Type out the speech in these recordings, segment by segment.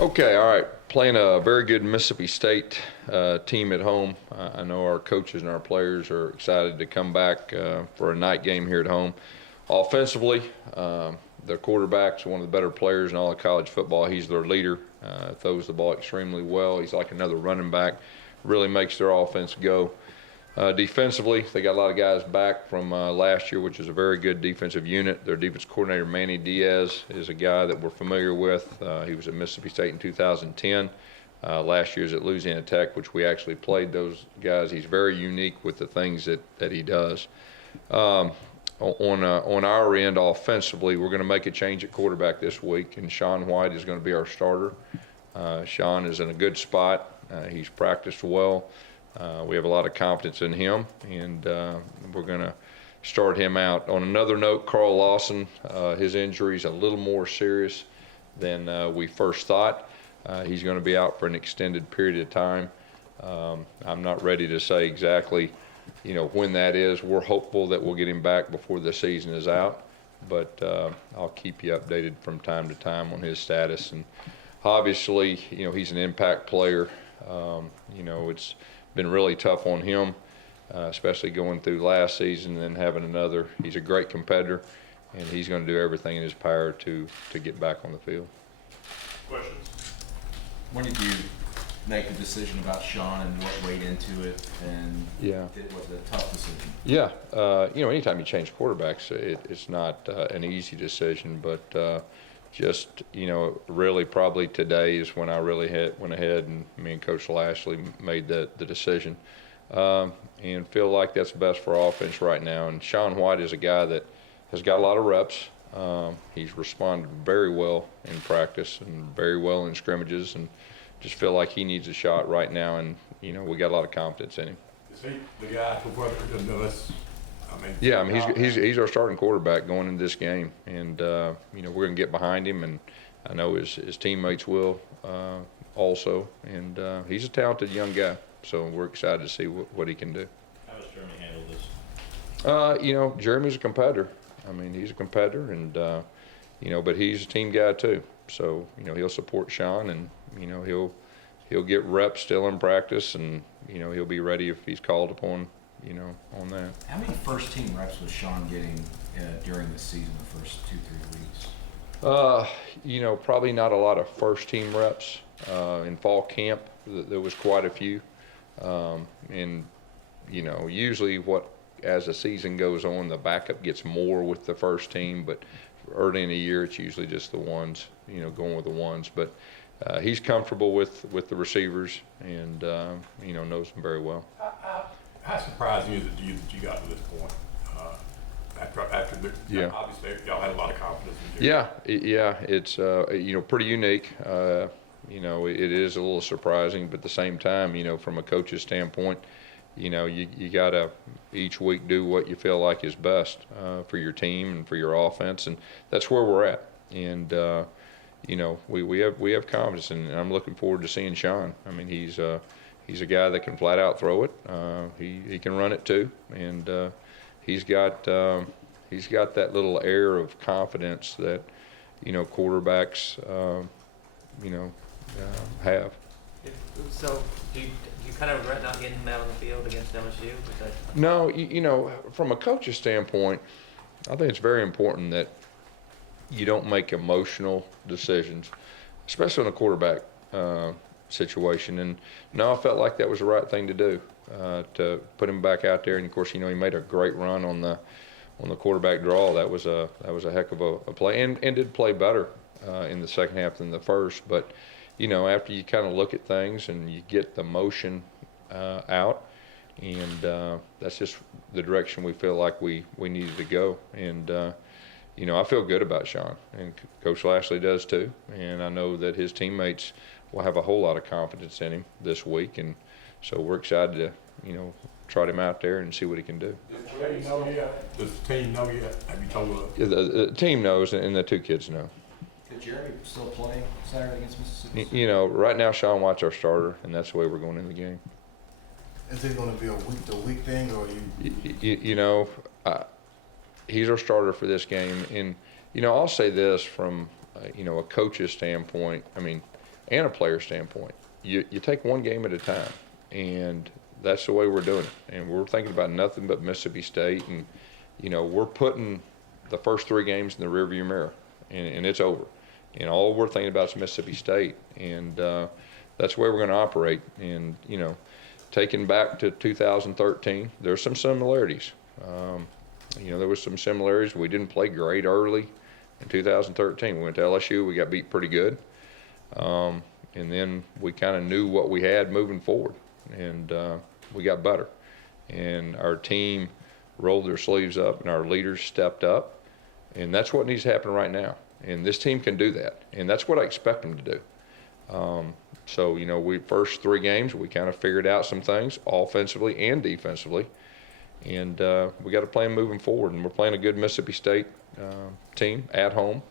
Okay, all right. Playing a very good Mississippi State team at home. I know our coaches and our players are excited to come back for a night game here at home. Offensively, their quarterback's one of the better players in all of college football. He's their leader. Throws the ball extremely well. He's like another running back. Really makes their offense go. Defensively, they got a lot of guys back from last year, which is a very good defensive unit. Their defense coordinator, Manny Diaz, is a guy that we're familiar with. He was at Mississippi State in 2010. Last year's at Louisiana Tech, which we actually played those guys. He's very unique with the things that he does. On our end, offensively, we're going to make a change at quarterback this week, and Sean White is going to be our starter. Sean is in a good spot. He's practiced well. We have a lot of confidence in him, and we're going to start him out. On another note, Carl Lawson, his injury is a little more serious than we first thought. He's going to be out for an extended period of time. I'm not ready to say exactly, when that is. We're hopeful that we'll get him back before the season is out, but I'll keep you updated from time to time on his status. And obviously, he's an impact player. It's been really tough on him, especially going through last season and then having another. He's a great competitor, and he's going to do everything in his power to get back on the field. Questions? When did you make the decision about Sean and what weighed into it, and it was a tough decision? Yeah, anytime you change quarterbacks, it's not an easy decision, but really probably today is when I really went ahead and me and Coach Lashley made the decision, and feel like that's best for our offense right now. And Sean White is a guy that has got a lot of reps. He's responded very well in practice and very well in scrimmages, and just feel like he needs a shot right now, and we got a lot of confidence in him. Is he the guy he's our starting quarterback going into this game, and we're going to get behind him, and I know his teammates will also, and he's a talented young guy, so we're excited to see what he can do. How does Jeremy handle this? Jeremy's a competitor. He's a competitor, and but he's a team guy too. So he'll support Sean, and he'll get reps still in practice, and he'll be ready if he's called upon. On that. How many first team reps was Sean getting during the season, the first 2-3 weeks? Probably not a lot of first team reps. In fall camp, there was quite a few. Usually as the season goes on, the backup gets more with the first team, but early in the year, it's usually just the ones, going with the ones. But he's comfortable with the receivers, and, knows them very well. How surprising is it to you that you got to this point? Obviously y'all had a lot of confidence in you. Yeah, it's pretty unique. It is a little surprising, but at the same time, from a coach's standpoint, you gotta each week do what you feel like is best for your team and for your offense, and that's where we're at. And we have confidence, and I'm looking forward to seeing Sean. He's a guy that can flat out throw it. He can run it too, and he's got that little air of confidence that quarterbacks have. So do you kind of regret not getting him out on the field against LSU? No, from a coach's standpoint, I think it's very important that you don't make emotional decisions, especially on a quarterback situation. And no, I felt like that was the right thing to do, to put him back out there. And of course, he made a great run on the quarterback draw. That was a heck of a play, and did play better in the second half than the first. But after you kind of look at things and you get the motion out, and that's just the direction we feel like we needed to go. And I feel good about Sean, and Coach Lashley does too. And I know that his teammates will have a whole lot of confidence in him this week, and so we're excited to trot him out there and see what he can do. Does the team know yet? Have you told them? The team knows, and the two kids know. Could Jeremy still play Saturday against Mississippi? Right now Sean White's our starter, and that's the way we're going in the game. Is it going to be a week-to-week thing, or he's our starter for this game, and I'll say this from a coach's standpoint. and a player standpoint. You take one game at a time, and that's the way we're doing it. And we're thinking about nothing but Mississippi State, and we're putting the first 3 games in the rearview mirror, and it's over. And all we're thinking about is Mississippi State, and that's the way we're going to operate. And taking back to 2013, there's some similarities. There was some similarities. We didn't play great early in 2013. We went to LSU. We got beat pretty good. And then we kind of knew what we had moving forward, and we got better. And our team rolled their sleeves up, and our leaders stepped up, and that's what needs to happen right now. And this team can do that, and that's what I expect them to do. So, we first 3 games, we kind of figured out some things offensively and defensively, and we got to play them moving forward. And we're playing a good Mississippi State team at home,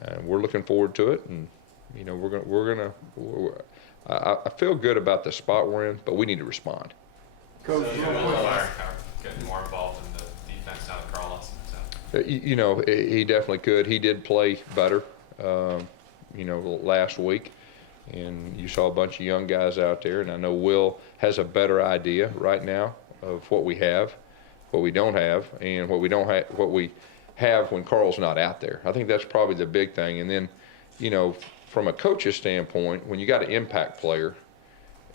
and we're looking forward to it. And I feel good about the spot we're in, but we need to respond. Coach, getting more involved in the defense now that Carlos. He definitely could. He did play better, last week. And you saw a bunch of young guys out there, and I know Will has a better idea right now of what we have, what we don't have, and what we have when Carl's not out there. I think that's probably the big thing. And then, from a coach's standpoint, when you got an impact player,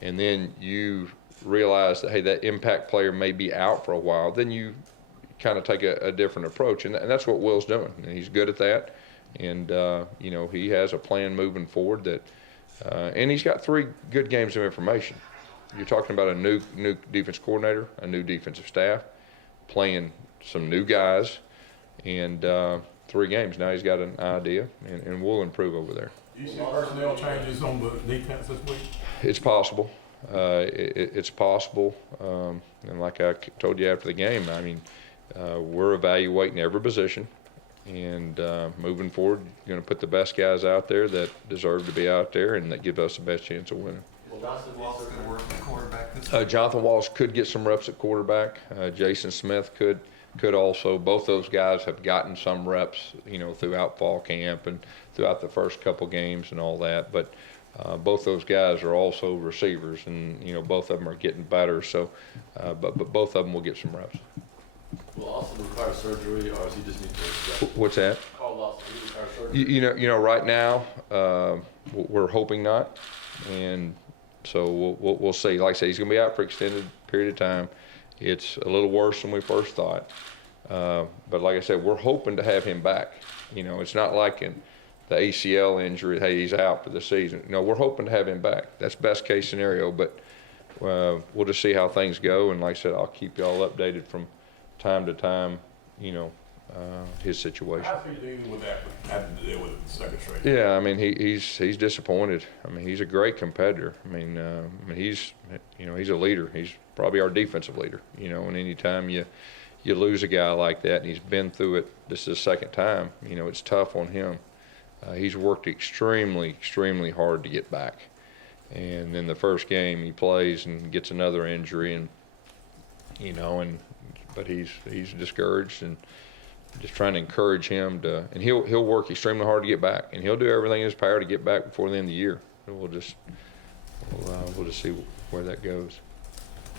and then you realize that, hey, that impact player may be out for a while, then you kind of take a different approach, and that's what Will's doing, and he's good at that. And he has a plan moving forward that. And he's got 3 good games of information. You're talking about a new defense coordinator, a new defensive staff, playing some new guys, and 3 games. Now he's got an idea, and we'll improve over there. Do you see personnel changes on the defense this week? It's possible. It's possible. And like I told you after the game, I mean, we're evaluating every position. And moving forward, you're going to put the best guys out there that deserve to be out there and that give us the best chance of winning. Jonathan Wallace going to work at quarterback this week? Jonathan Wallace could get some reps at quarterback. Jason Smith could also. Both those guys have gotten some reps, throughout fall camp and throughout the first couple games and all that. But both those guys are also receivers, and both of them are getting better. So, but both of them will get some reps. Will Austin require surgery, or does he just need to? What's that? Carl Lawson, he require surgery. Right now, we're hoping not, and so we'll see. Like I say, he's going to be out for an extended period of time. It's a little worse than we first thought, but like I said, we're hoping to have him back. It's not like in the ACL injury, hey, he's out for the season. No, we're hoping to have him back. That's best case scenario, but we'll just see how things go. And like I said, I'll keep y'all updated from time to time, his situation. How's he dealing with that, having to deal with it the second straight? Yeah, I mean, he's disappointed. I mean, he's a great competitor. I mean, he's a leader. He's probably our defensive leader, and anytime you lose a guy like that, and he's been through it, this is the second time, it's tough on him. He's worked extremely, extremely hard to get back. And then the first game he plays and gets another injury, and but he's discouraged, and just trying to encourage him to, and he'll work extremely hard to get back, and he'll do everything in his power to get back before the end of the year. And we'll just see where that goes.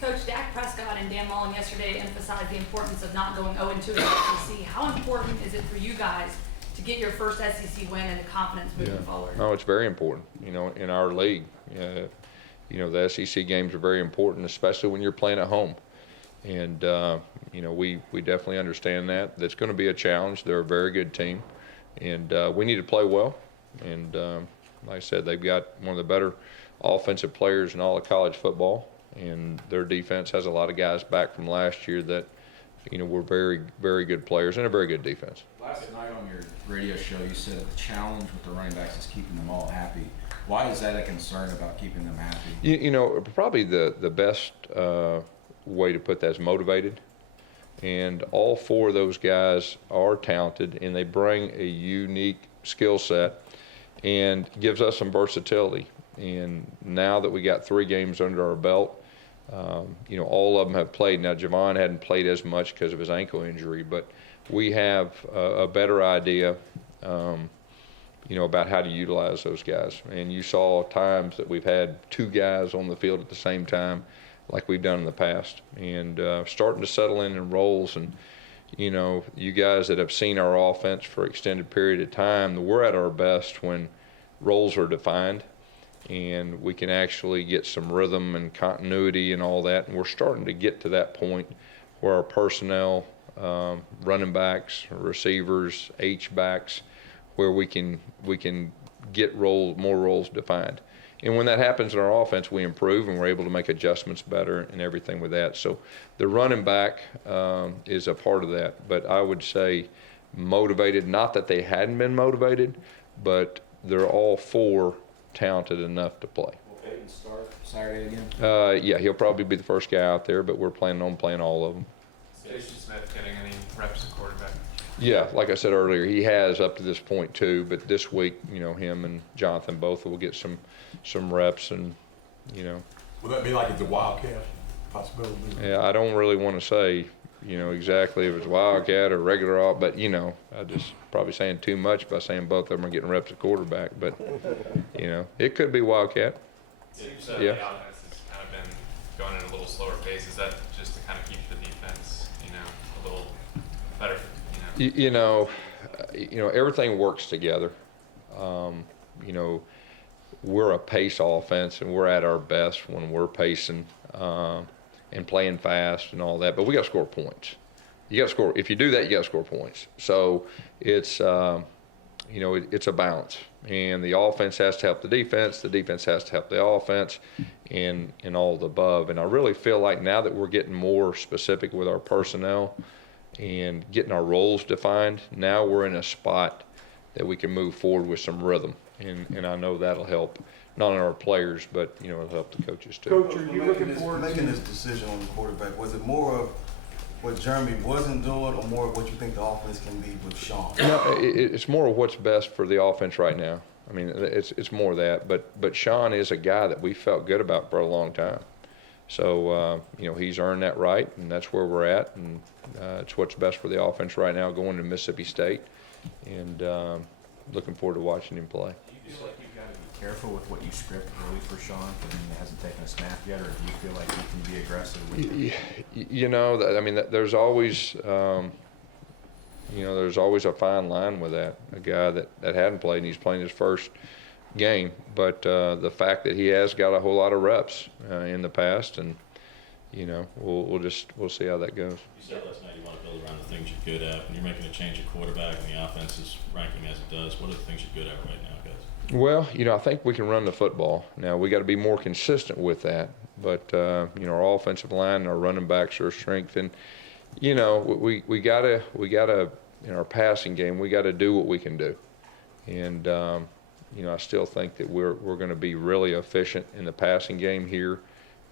Coach, Dak Prescott and Dan Mullen yesterday emphasized the importance of not going 0-2 in the SEC. How important is it for you guys to get your first SEC win and the confidence moving forward? No, it's very important. In our league, the SEC games are very important, especially when you're playing at home. And we definitely understand that. That's going to be a challenge. They're a very good team, and we need to play well. And like I said, they've got one of the better offensive players in all of college football, and their defense has a lot of guys back from last year that were very, very good players and a very good defense. Last night on your radio show, you said that the challenge with the running backs is keeping them all happy. Why is that a concern about keeping them happy? Probably the best way to put that is motivated. And all 4 of those guys are talented, and they bring a unique skill set and gives us some versatility. And now that we got 3 games under our belt, all of them have played. Now, Javon hadn't played as much because of his ankle injury, but we have a better idea about how to utilize those guys. And you saw times that we've had two guys on the field at the same time, like we've done in the past, and starting to settle in roles. And you guys that have seen our offense for extended period of time, we're at our best when roles are defined and we can actually get some rhythm and continuity and all that. And we're starting to get to that point where our personnel, running backs, receivers, H-backs, where we can get more roles defined. And when that happens in our offense, we improve and we're able to make adjustments better and everything with that. So the running back is a part of that. But I would say motivated, not that they hadn't been motivated, but they're all four talented enough to play. Will Peyton start Saturday again? Yeah, he'll probably be the first guy out there, but we're planning on playing all of them. Jason Smith getting any reps at quarterback? Yeah, like I said earlier, he has up to this point too, but this week, him and Jonathan both will get some reps and, Will that be like the Wildcat possibility? Yeah, I don't really want to say, exactly if it's Wildcat or regular, but, I just probably saying too much by saying both of them are getting reps at quarterback, but, it could be Wildcat. Seems Yeah. the offense has kind of been going at a little slower pace. Is that just to kind of keep the defense, a little better, Everything works together. We're a pace offense, and we're at our best when we're pacing and playing fast and all that. But we got to score points. You got to score. If you do that, you got to score points. So it's it's a balance, and the offense has to help the defense. The defense has to help the offense, and all the above. And I really feel like now that we're getting more specific with our personnel and getting our roles defined, now we're in a spot that we can move forward with some rhythm. And I know that'll help not only our players, but it'll help the coaches too. Coach, are you looking forward to making this decision on the quarterback? Was it more of what Jeremy wasn't doing, or more of what you think the offense can be with Sean? No, it's more of what's best for the offense right now. I mean, it's more of that. But Sean is a guy that we felt good about for a long time. So he's earned that right, and that's where we're at, and it's what's best for the offense right now going to Mississippi State, and looking forward to watching him play. Do you feel like you've got to be careful with what you script early for Sean? I mean, he hasn't taken a snap yet, or do you feel like you can be aggressive with him? There's always, there's always a fine line with that. A guy that hadn't played and he's playing his first game, but the fact that he has got a whole lot of reps in the past, and we'll see how that goes. You said last night you want to build around the things you're good at. When you're making a change at quarterback and the offense is ranking as it does, what are the things you're good at right now, guys? Well, I think we can run the football. Now we got to be more consistent with that. But our offensive line and our running backs are a strength, and we gotta in our passing game we got to do what we can do, and I still think that we're going to be really efficient in the passing game here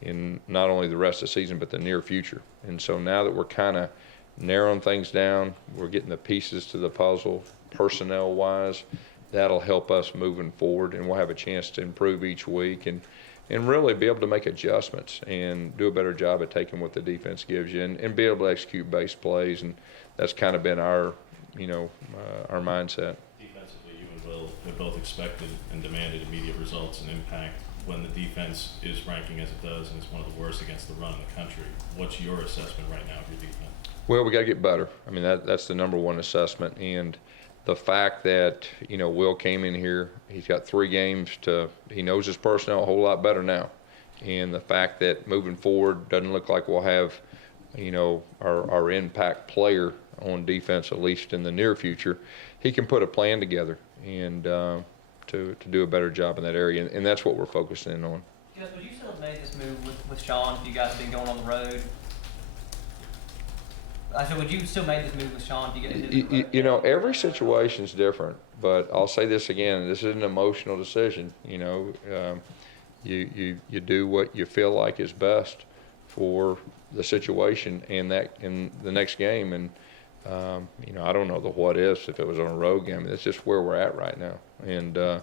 in not only the rest of the season but the near future. And so now that we're kind of narrowing things down, we're getting the pieces to the puzzle personnel wise, that'll help us moving forward, and we'll have a chance to improve each week and really be able to make adjustments and do a better job at taking what the defense gives you and be able to execute base plays. And that's kind of been our our mindset. Defensively, you and Will have both expected and demanded immediate results and impact when the defense is ranking as it does and it's one of the worst against the run in the country. What's your assessment right now of your defense? Well, we got to get better. I mean, that's the number one assessment. And the fact that, Will came in here, he's got 3 games he knows his personnel a whole lot better now. And the fact that moving forward doesn't look like we'll have, our impact player on defense, at least in the near future, he can put a plan together and to do a better job in that area. And that's what we're focusing on. Gus, would you still have made this move with Sean if you guys had been going on the road? I said, would you still make this move with Sean if you guys Every situation's different, but I'll say this again, this is an emotional decision. You do what you feel like is best for the situation and that in the next game. And I don't know the what ifs if it was on a road game. That's just where we're at right now. And but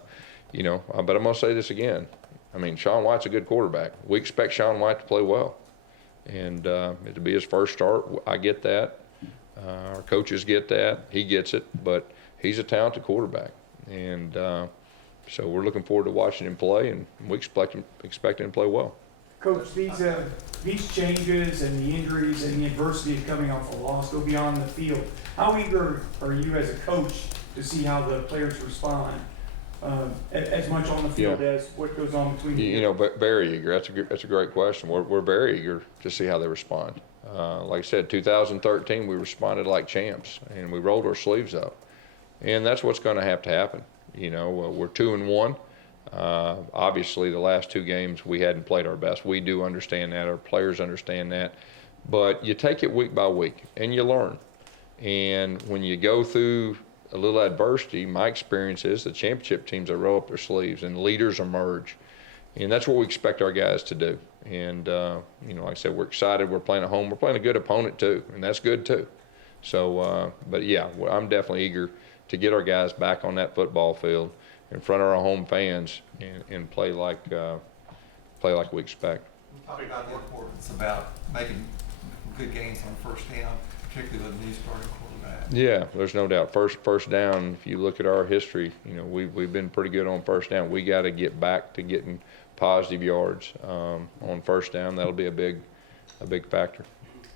I'm gonna say this again. I mean, Sean White's a good quarterback. We expect Sean White to play well, and it'll be his first start. I get that. Our coaches get that. He gets it. But he's a talented quarterback, And so we're looking forward to watching him play, and we expect him to play well. Coach, these changes and the injuries and the adversity of coming off a loss go beyond the field. How eager are you as a coach to see how the players respond, as much on the field as what goes on between You know, but very eager. That's a great question. We're very eager to see how they respond. Like I said, 2013 we responded like champs, and we rolled our sleeves up, and that's what's going to happen. You know, we're 2-1. Obviously, the last 2 games we hadn't played our best. We do understand that. Our players understand that. But you take it week by week, and you learn. And when you go through a little adversity, my experience is the championship teams that roll up their sleeves and leaders emerge. And that's what we expect our guys to do. And, you know, like I said, we're excited. We're playing at home. We're playing a good opponent, too, and that's good, too. So, but, yeah, I'm definitely eager to get our guys back on that football field in front of our home fans and play like we expect. Talk about the importance about making good gains on first down, particularly with a new starting quarterback. Yeah, there's no doubt. First down, if you look at our history, you know, we've been pretty good on first down. We got to get back to getting positive yards on first down. That'll be a big factor.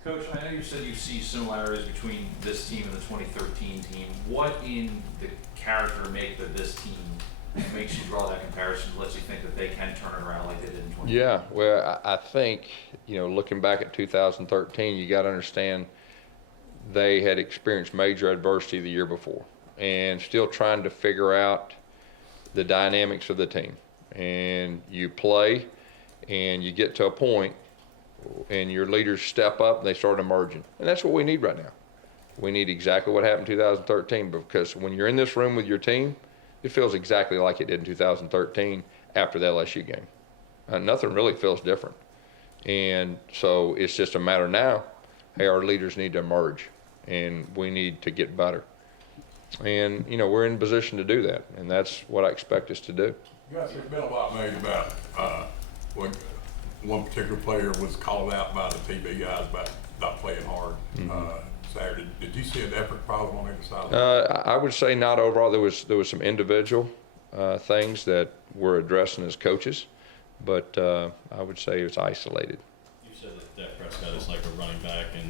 Coach, I know you said you see similarities between this team and the 2013 team. What in the character make of this team makes you draw that comparison, lets you think that they can turn it around like they did in 2013? Yeah, well, I think, you know, looking back at 2013, you got to understand they had experienced major adversity the year before and still trying to figure out the dynamics of the team. And you play and you get to a point and your leaders step up and they start emerging. And that's what we need right now. We need exactly what happened in 2013, because when you're in this room with your team, it feels exactly like it did in 2013 after the LSU game. Nothing really feels different. And so it's just a matter now, hey, our leaders need to emerge and we need to get better. And, you know, we're in position to do that, and that's what I expect us to do. Gus, there's been a lot made about when one particular player was called out by the TV guys about not playing hard Saturday. Did you see a different problem on either side? I would say not overall. There was some individual things that we're addressing as coaches, but I would say it's isolated. You said that Dak Prescott is like a running back and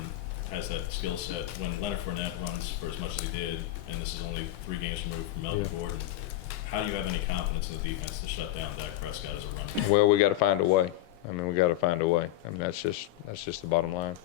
has that skill set. When Leonard Fournette runs for as much as he did, and this is only 3 games removed from Melvin Gordon, how do you have any confidence in the defense to shut down Dak Prescott as a running back? Well, we got to find a way. I mean, we got to find a way. I mean, that's just the bottom line.